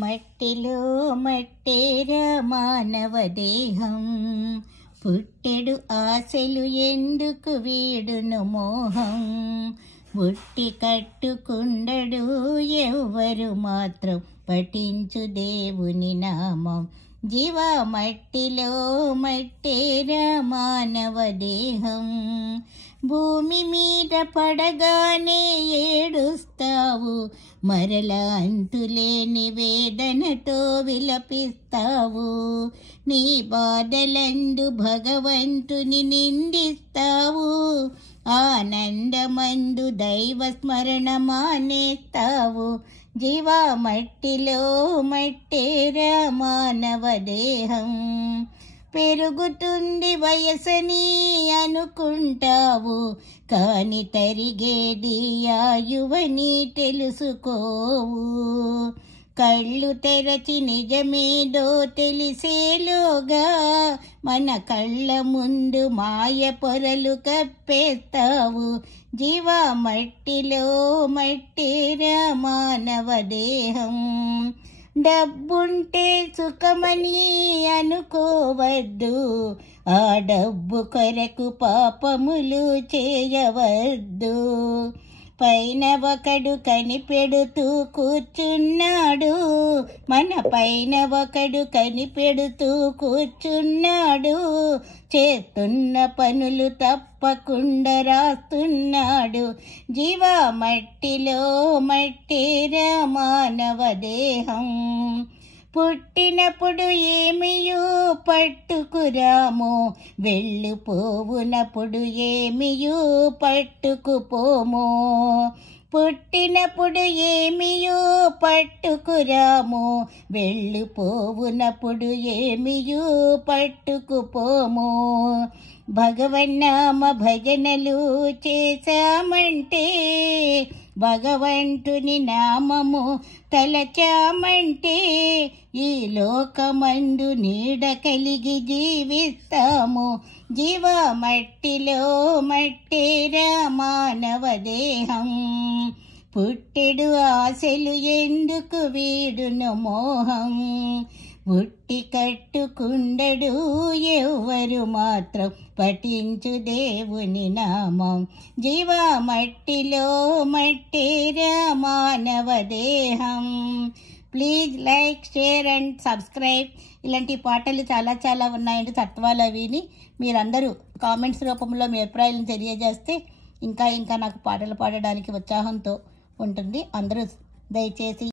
మట్టిలో మట్టేరా మానవ దేహం, పుట్టెడు ఆశలు ఎందుకు వీడును మోహం. బుట్టి కట్టుకుండడు ఎవ్వరు మాత్రం పఠించు దేవుని నామం. జీవ మట్టిలో మట్టేరా మానవ దేహం, భూమి మీద పడగానే ఏడుస్తావు, మరలా అంతులేని వేదనతో విలపిస్తావు. నీ బాధలందు భగవంతుని నిందిస్తావు, ఆనందమందు దైవ స్మరణ మానేస్తావు. జీవ మట్టిలో మట్టేరా మానవ దేహం, పెరుగుతుంది వయసని అనుకుంటావు, కాని తరిగేది ఆయువని తెలుసుకోవు. కళ్ళు తెరచి నిజమేదో తెలిసేలోగా మన కళ్ళ ముందు మాయ పొరలు కప్పేస్తావు. జీవ మట్టిలో మట్టేరా మానవ దేహం, డబ్బుంటే సుఖమని అనుకోవద్దు, ఆ డబ్బు కొరకు పాపములు చేయవద్దు. పైన ఒకడు కనిపెడుతూ కూర్చున్నాడు, మన పైన ఒకడు కనిపెడుతూ కూర్చున్నాడు, చేస్తున్న పనులు తప్పకుండా రాస్తున్నాడు. జీవ మట్టిలో మట్టేరా మానవ దేహం, పుట్టినప్పుడు ఏమియూ పట్టుకురాము, వెళ్ళిపోవునప్పుడు ఏమియూ పట్టుకుపోము. పుట్టినప్పుడు ఏమియూ పట్టుకురాము, వెళ్ళిపోవునప్పుడు ఏమియూ పట్టుకుపోము. భగవన్నామ భజనలు చేశామంటే, భగవంతుని నామము తలచామంటే, ఈ లోకమందు నీడ కలిగి జీవిస్తాము. జీవ మట్టిలో మట్టేరా మానవ దేహం, పుట్టెడు ఆశలు ఎందుకు వీడును మోహం. బుట్టి కట్టుకుండడు ఎవ్వరు మాత్రం పఠించు దేవుని నామం. జీవ మట్టిలో మట్టేరా మానవ దేహం. Please like, share and subscribe. ఇలాంటి పాటలు చాలా ఉన్నాయండి, తత్వాలు. అవిని మీరందరూ కామెంట్స్ రూపంలో మీ అభిప్రాయాలను తెలియజేస్తే ఇంకా నాకు పాటలు పాడడానికి ఉత్సాహంతో ఉంటుంది. అందరూ దయచేసి